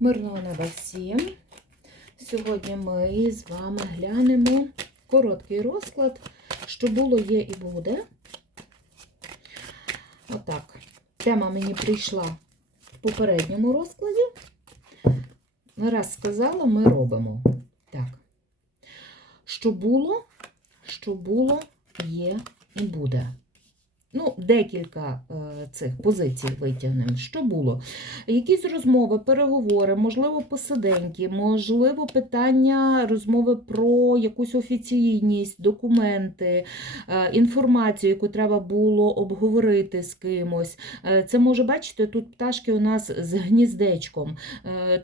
Мирного неба всім. Сьогодні ми з вами глянемо короткий розклад, що було, є і буде. Отак. Тема мені прийшла в попередньому розкладі. Раз сказала, ми робимо. Так. Що було, що було, є і буде. Ну, декілька е, цих позицій витягнемо. Що було? Якісь розмови, переговори, можливо, посиденьки, можливо, питання розмови про якусь офіційність, документи, е, інформацію, яку треба було обговорити з кимось. Е, Це може бачите, тут пташки у нас з гніздечком.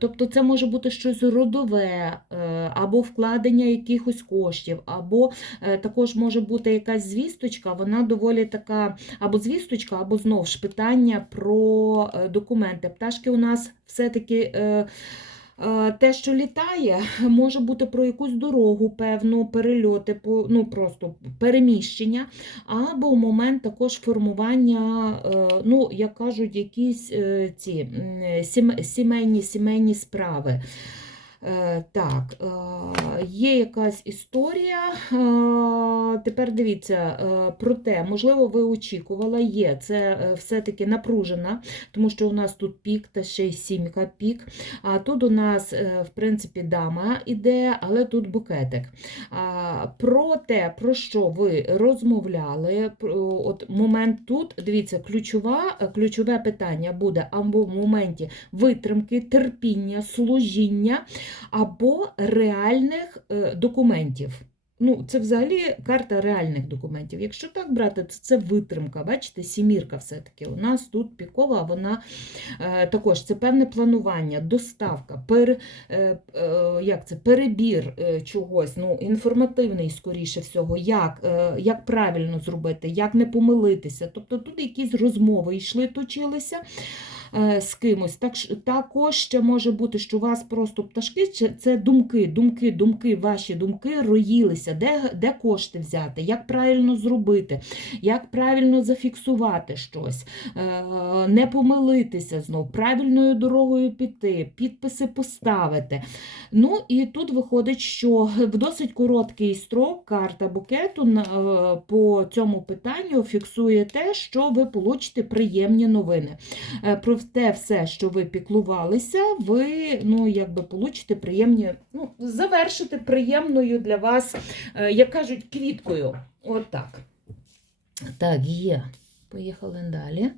Тобто, це може бути щось родове, або вкладення якихось коштів, або також може бути якась звісточка, вона доволі така або звісточка, або знову ж питання про е, документи. Пташки у нас все-таки. е, е, Те, що літає, може бути про якусь дорогу, певну, перельоти, ну просто переміщення, або момент також формування, ну, як кажуть, якісь ці сімейні, сімейні справи. Е, Так, е, є якась історія. Е, Тепер дивіться про те, можливо, ви очікувала, є. Це все-таки напружена, тому що у нас тут пік та ще й сімка пік. А тут у нас, в принципі, дама іде, але тут букетик. Про те, про що ви розмовляли, от момент тут, дивіться, ключова, ключове питання буде або в моменті витримки, терпіння, служіння або реальних е, документів. Ну, це взагалі карта реальних документів. Якщо так брати, то це витримка. Бачите, сімірка все-таки. У нас тут пікова, вона е, також це певне планування, доставка, пер, е, е, як це, перебір е, чогось, ну, інформативний, скоріше всього, як, е, як правильно зробити, як не помилитися. Тобто тут якісь розмови йшли, точилися з кимось. Так, також ще може бути, що у вас просто пташки, це думки, думки, думки, ваші думки роїлися, де, де кошти взяти, як правильно зробити, як правильно зафіксувати щось, е, не помилитися знов, правильною дорогою піти, підписи поставити. Ну і тут виходить, що в досить короткий строк карта букету е, по цьому питанню фіксує те, що ви получите приємні новини. Е, Про те все, що ви піклувалися, ви ну, якби получите приємні, ну, завершите приємною для вас, е, як кажуть, квіткою. От так. Так, є. Поїхали далі.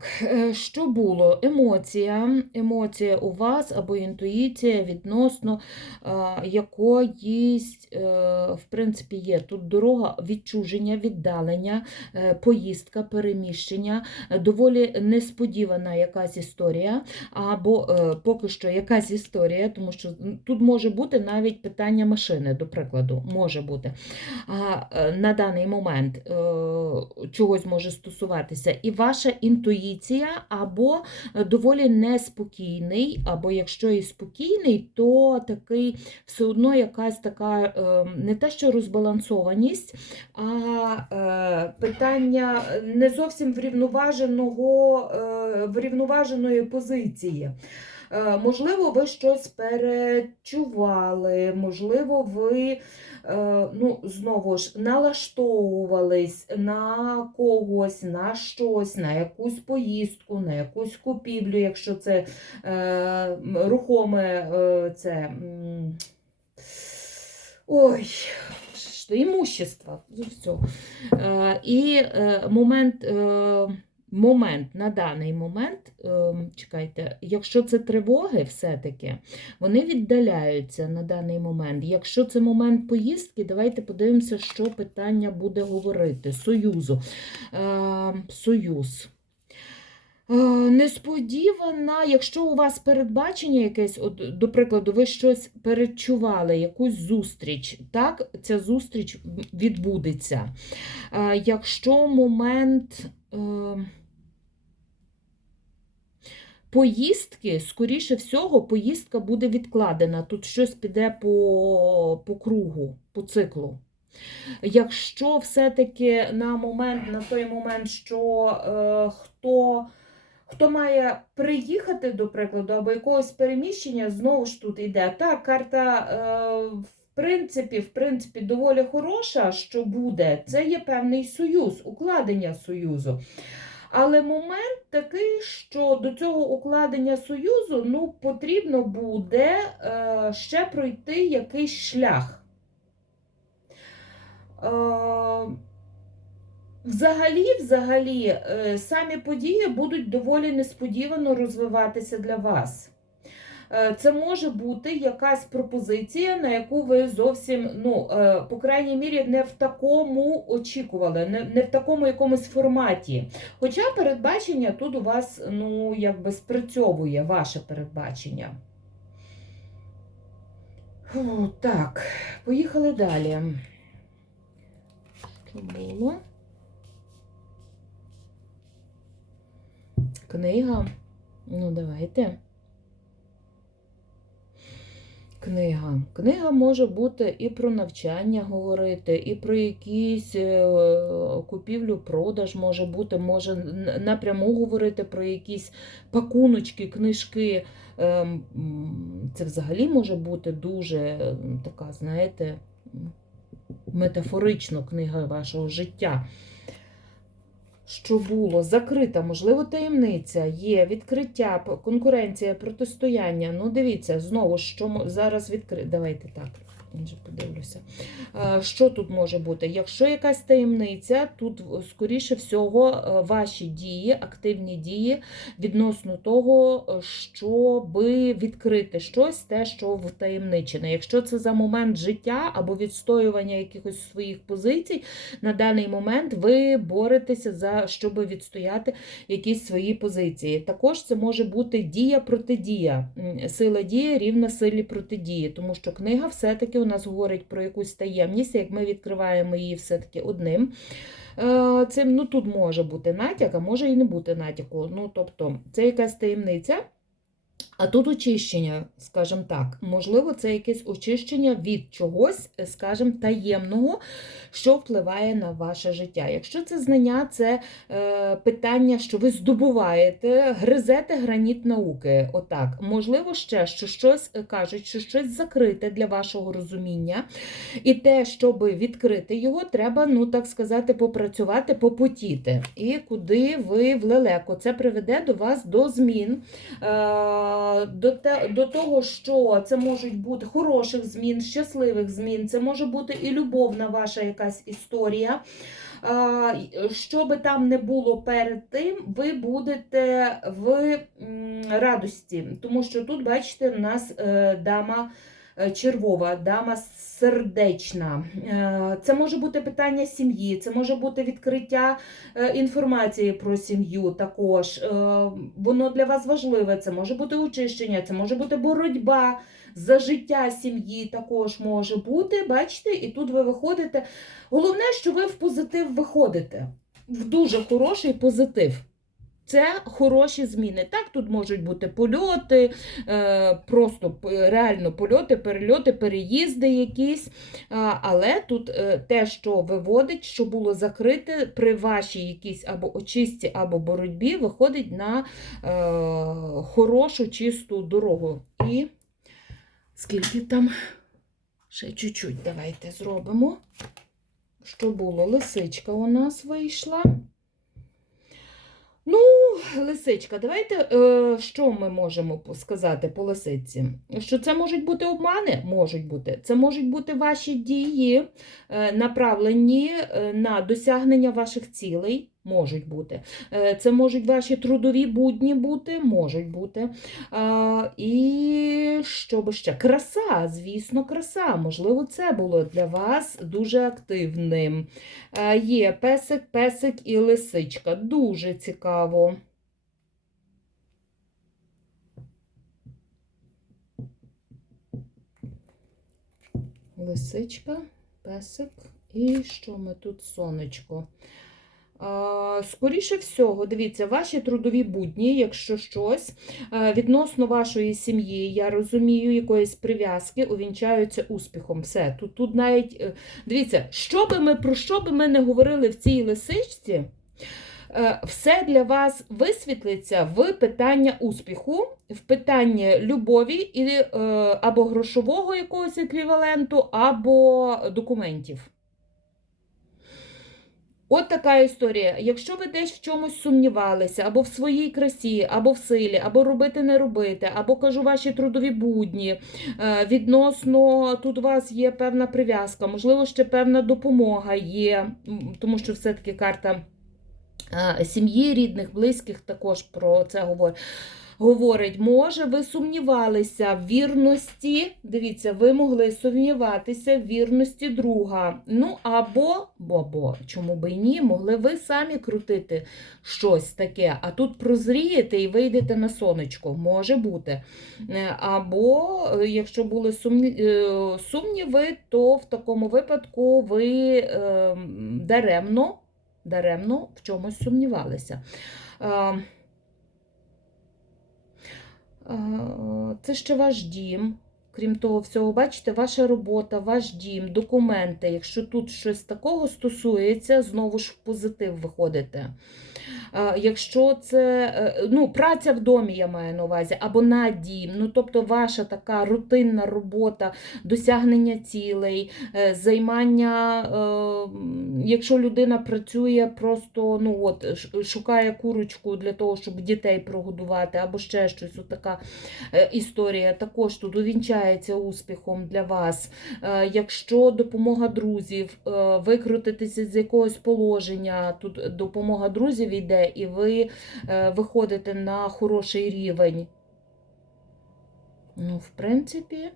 Так, е, що було? Емоція. Емоція у вас або інтуїція відносно е, якоїсь, е, в принципі, є тут дорога відчуження, віддалення, поїздка, переміщення, доволі несподівана якась історія, або поки що якась історія, тому що тут може бути навіть питання машини, до прикладу, може бути. На даний момент чогось може стосуватися і ваша інтуїція, або е, доволі неспокійний, або якщо і спокійний, то такий все одно якась така е, не те, що розбалансованість, а е, питання не зовсім врівноваженого, врівноваженої позиції. Е, Можливо, ви щось перечували, можливо, ви е, ну, знову ж налаштовувались на когось, на щось, на якусь поїздку, на якусь купівлю, якщо це е, рухоме це. Ой, що імущество. І момент. Момент на даний момент, ем, чекайте, якщо це тривоги, все-таки вони віддаляються на даний момент. Якщо це момент поїздки, давайте подивимося, що питання буде говорити. Союзу. Е, Союз. Е, Несподівана, якщо у вас передбачення якесь, от, до прикладу, ви щось передчували, якусь зустріч, так, ця зустріч відбудеться. Е, Якщо момент. Поїздки, скоріше всього, поїздка буде відкладена. Тут щось піде по, по кругу, по циклу. Якщо все-таки на момент, на той момент, що е, хто, хто має приїхати, до прикладу, або якогось переміщення, знову ж тут йде. Так, карта, е, в принципі, в принципі, доволі хороша, що буде. Це є певний союз, укладення союзу. Але момент такий, що до цього укладення союзу ну, потрібно буде е, ще пройти якийсь шлях. Е, Взагалі, взагалі, е, самі події будуть доволі несподівано розвиватися для вас. Е, Це може бути якась пропозиція, на яку ви зовсім, ну, е, по крайній мірі, не в такому очікували, не, не в такому якомусь форматі. Хоча передбачення тут у вас, ну, якби спрацьовує ваше передбачення. Фу, так, поїхали далі. Було? Книга. Ну, давайте. Книга. Книга може бути і про навчання говорити, і про якісь е, купівлю-продаж може бути, може напряму говорити про якісь пакуночки, книжки. Ем, Це взагалі може бути дуже така, знаєте, метафорично книга вашого життя. Що було закрита, можливо, таємниця, є відкриття, конкуренція, протистояння. Ну, дивіться, знову, що зараз відкрити. Давайте так. Вже подивлюся. Е, Що тут може бути? Якщо якась таємниця, тут скоріше всього е, ваші дії, активні дії відносно того, е, щоби відкрити щось, те, що втаємничене. Якщо це за момент життя або відстоювання якихось своїх позицій, на даний момент ви боретеся за щоб відстояти якісь свої позиції. Також це може бути дія протидія. Сила дії рівна силі протидії, тому що книга все-таки у нас говорить про якусь таємність, як ми відкриваємо її все-таки одним. е, Цим ну тут може бути натяк, а може і не бути натяку. Ну, тобто, це якась таємниця. А тут очищення, скажімо так, можливо, це якесь очищення від чогось, скажімо, таємного, що впливає на ваше життя. Якщо це знання, це е, питання, що ви здобуваєте, гризете граніт науки. Отак. Можливо, ще що щось е, кажуть, що щось закрите для вашого розуміння. І те, щоб відкрити його, треба, ну так сказати, попрацювати, попотіти. І куди ви в лелеко. Це приведе до вас до змін. Е, до, те, до того, що це можуть бути хороших змін, щасливих змін, це може бути і любовна ваша якась історія. Що би там не було перед тим, ви будете в радості. Тому що тут, бачите, в нас е, дама червова, дама сердечна. Е, Це може бути питання сім'ї, це може бути відкриття е, інформації про сім'ю також. Е, Воно для вас важливе. Це може бути очищення, це може бути боротьба за життя сім'ї, також може бути. Бачите, і тут ви виходите. Головне, що ви в позитив виходите. В дуже хороший позитив. Це хороші зміни. Так, тут можуть бути польоти, е, просто реально польоти, перельоти, переїзди якісь. Але тут е, те, що виводить, що було закрите при вашій якійсь або очистці, або боротьбі, виходить на е, хорошу, чисту дорогу. І скільки там? Ще чуть-чуть давайте зробимо. Що було? Лисичка у нас вийшла. Ну, лисичка, давайте е, що ми можемо сказати по лисиці? Що це можуть бути обмани? Можуть бути. Це можуть бути ваші дії, е, направлені е, на досягнення ваших цілей. Можуть бути. Е, Це можуть ваші трудові будні бути, можуть бути. І що би ще? Краса, звісно, краса. Можливо, це було для вас дуже активним. Е, Є песик, песик і лисичка. Дуже цікаво. Лисичка, песик і що ми тут сонечко. Скоріше всього, дивіться, ваші трудові будні, якщо щось е, відносно вашої сім'ї, я розумію, якоїсь прив'язки увінчаються успіхом. Все. Тут, тут навіть е, дивіться, що би ми про що би ми не говорили в цій лисичці, е, все для вас висвітлиться в питання успіху, в питанні любові або грошового якогось еквіваленту, або документів. От така історія. Якщо ви десь в чомусь сумнівалися, або в своїй красі, або в силі, або робити не робити, або кажу ваші трудові будні, е, відносно тут у вас є певна прив'язка, можливо, ще певна допомога є, тому що все-таки карта е, сім'ї, рідних, близьких також про це говорить. Говорить, може, ви сумнівалися в вірності. Дивіться, ви могли сумніватися в вірності друга. Ну, або, бо, бо, чому би і ні, могли ви самі крутити щось таке, а тут прозрієте і вийдете на сонечко. Може бути. Е, Або, е, якщо були е, сумніви, то в такому випадку ви даремно, даремно в чомусь сумнівалися. Е, Е, Це ще ваш дім. Крім того всього, бачите, ваша робота, ваш дім, документи. Якщо тут щось такого стосується, знову ж в позитив виходите. Якщо це е, ну, праця в домі, я маю на увазі, або на дім, ну тобто ваша така рутинна робота, досягнення цілей, е, займання, е, якщо людина працює, просто ну, от, шукає курочку для того, щоб дітей прогодувати, або ще щось, от історія також тут увінчається успіхом для вас. Е, Якщо допомога друзів, е, викрутитися з якогось положення, тут допомога друзів йде, і ви е, виходите на хороший рівень. Ну, в принципі.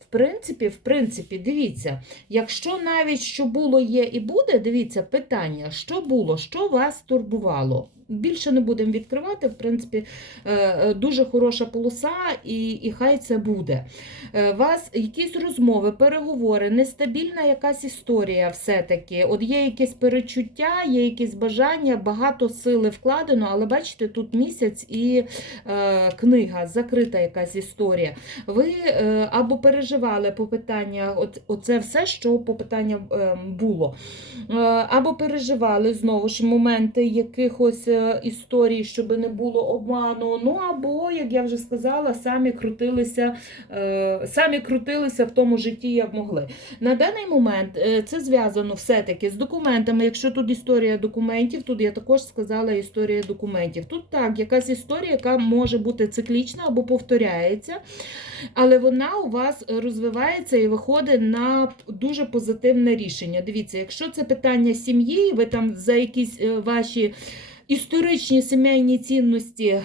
В принципі, в принципі, дивіться, якщо навіть що було, є і буде, дивіться, питання, що було, що вас турбувало. Більше не будемо відкривати, в принципі, е, е, дуже хороша полоса, і, і хай це буде. Е, Вас якісь розмови, переговори, нестабільна якась історія все-таки. От є якесь перечуття, є якесь бажання, багато сили вкладено, але бачите, тут місяць і е, книга, закрита якась історія. Ви е, або переживали по питання, от, оце все, що по питання е, було. Е, або переживали знову ж моменти якихось історій, щоб не було обману. Ну або, як я вже сказала, самі крутилися, е, самі крутилися в тому житті, як могли. На даний момент е, це зв'язано все-таки з документами. Якщо тут історія документів, тут я також сказала історія документів. Тут так, якась історія, яка може бути циклічна або повторяється, але вона у вас розвивається і виходить на дуже позитивне рішення. Дивіться, якщо це питання сім'ї, ви там за якісь е, ваші. Історичні сімейні цінності е,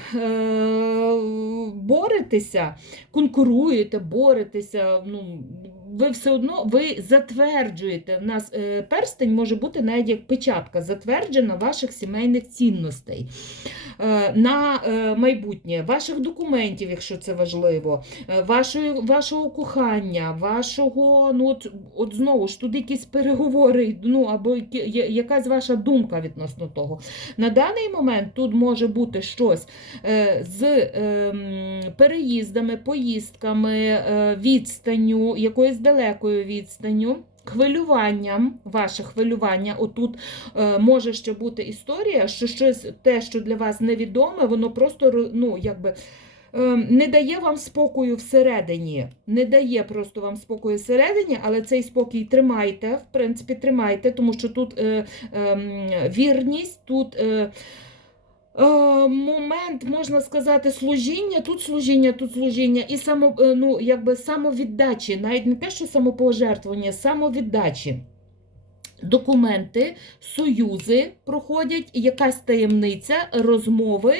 боретеся, конкуруєте, боретеся. Ну, ви все одно ви затверджуєте. У нас е, перстень може бути навіть як печатка, затверджена ваших сімейних цінностей на е, майбутнє, ваших документів, якщо це важливо, е, вашої, вашого кохання, вашого, ну от, от знову ж тут якісь переговори, ну або якась ваша думка відносно того. На даний момент тут може бути щось е, з ем, переїздами, поїздками, е, відстанню, якоюсь далекою відстанню. Хвилюванням, ваше хвилювання, отут е, може ще бути історія, що щось те, що для вас невідоме, воно просто ну, якби, е, не дає вам спокою всередині. Не дає просто вам спокою всередині, але цей спокій тримайте, в принципі, тримайте, тому що тут е, ем, вірність, тут. Е, Е, момент, можна сказати, служіння, тут служіння, тут служіння, і само, е, ну, якби самовіддачі, навіть не те, що самопожертвування, самовіддачі. Документи, союзи проходять, якась таємниця, розмови,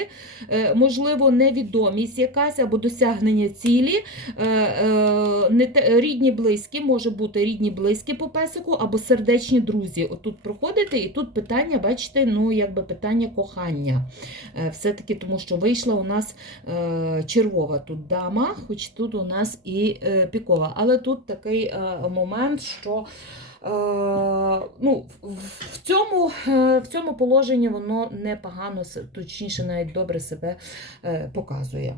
е, можливо, невідомість якась або досягнення цілі. Е, е, рідні близькі, може бути рідні близькі по песику, або сердечні друзі. Отут проходите, і тут питання, бачите, ну якби питання кохання. Все-таки тому, що вийшла у нас червова тут дама, хоч тут у нас і пікова. Але тут такий момент, що ну, в- цьому, е, в цьому положенні воно непогано, точніше, навіть добре себе е, показує.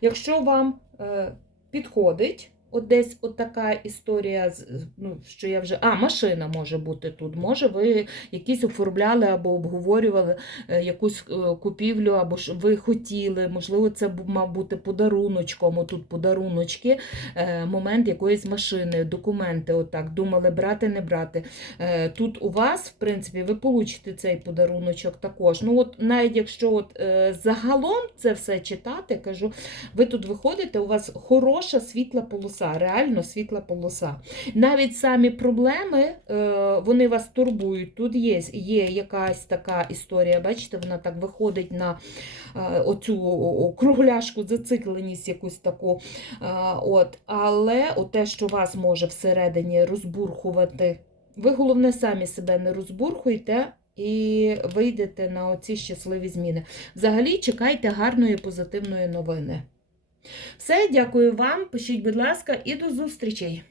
Якщо вам е, підходить, от десь от така історія, ну, що я вже. А, машина може бути тут. Може, ви якісь оформляли або обговорювали е, якусь е, купівлю, або ж ви хотіли. Можливо, це мав бути подаруночком. Отут подаруночки, е, момент якоїсь машини, документи. Отак думали, брати, не брати. Тут у вас, в принципі, ви получите цей подаруночок також. Ну, от навіть якщо от, загалом це все читати, кажу, ви тут виходите, у вас хороша світла полоса, реально світла полоса. Навіть самі проблеми, е, вони вас турбують. Тут є, є якась така історія, бачите, вона так виходить на е, оцю кругляшку, зацикленість якусь таку. Е, От. Але те, що вас може всередині розбурхувати, ви головне самі себе не розбурхуйте. І вийдете на оці щасливі зміни. Взагалі, чекайте гарної позитивної новини. Все, дякую вам. Пишіть, будь ласка, і до зустрічей!